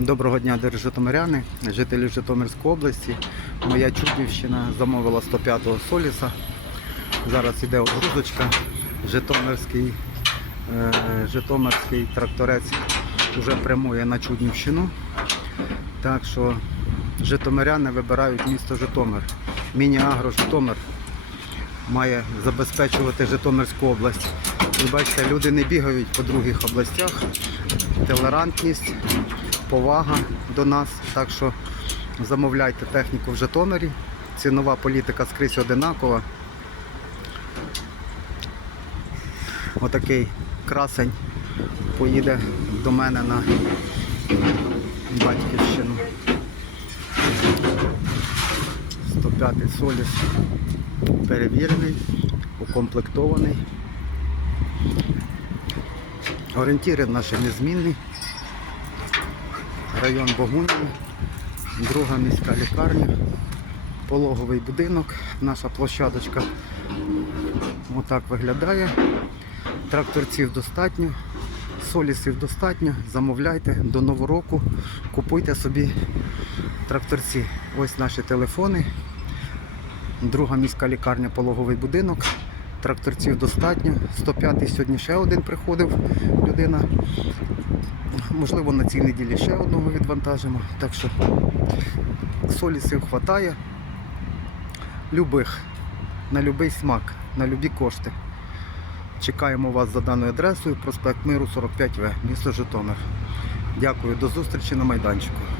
Доброго дня, дорогі житомиряни, жителі Житомирської області. Моя Чудівщина замовила 105-го Соліса. Зараз іде обгрузочка. Житомирський, е, Житомирський тракторець вже прямує на Чуднівщину. Так що житомиряни вибирають місто Житомир. Міні-агро Житомир має забезпечувати Житомирську область. Ви бачите, люди не бігають по других областях. Толерантність, повага до нас. Так що замовляйте техніку в Житомирі. Цінова політика скрізь одинакова. Отакий красень поїде до мене на батьківщину. 105-й соліс перевірений, укомплектований. Орієнтіри наші незмінні. Район Богунії, друга міська лікарня, пологовий будинок, наша площадочка отак виглядає. Тракторців достатньо, солісів достатньо. Замовляйте до Нового року, купуйте собі тракторці. Ось наші телефони. Друга міська лікарня, пологовий будинок. Тракторців достатньо. 105-й сьогодні ще один приходив людина. Можливо, на цій неділі ще одного відвантажимо. Так що солісів вистачає. Любих, на будь-який смак, на любі кошти. Чекаємо вас за даною адресою, проспект Миру 45В, місто Житомир. Дякую, до зустрічі на майданчику.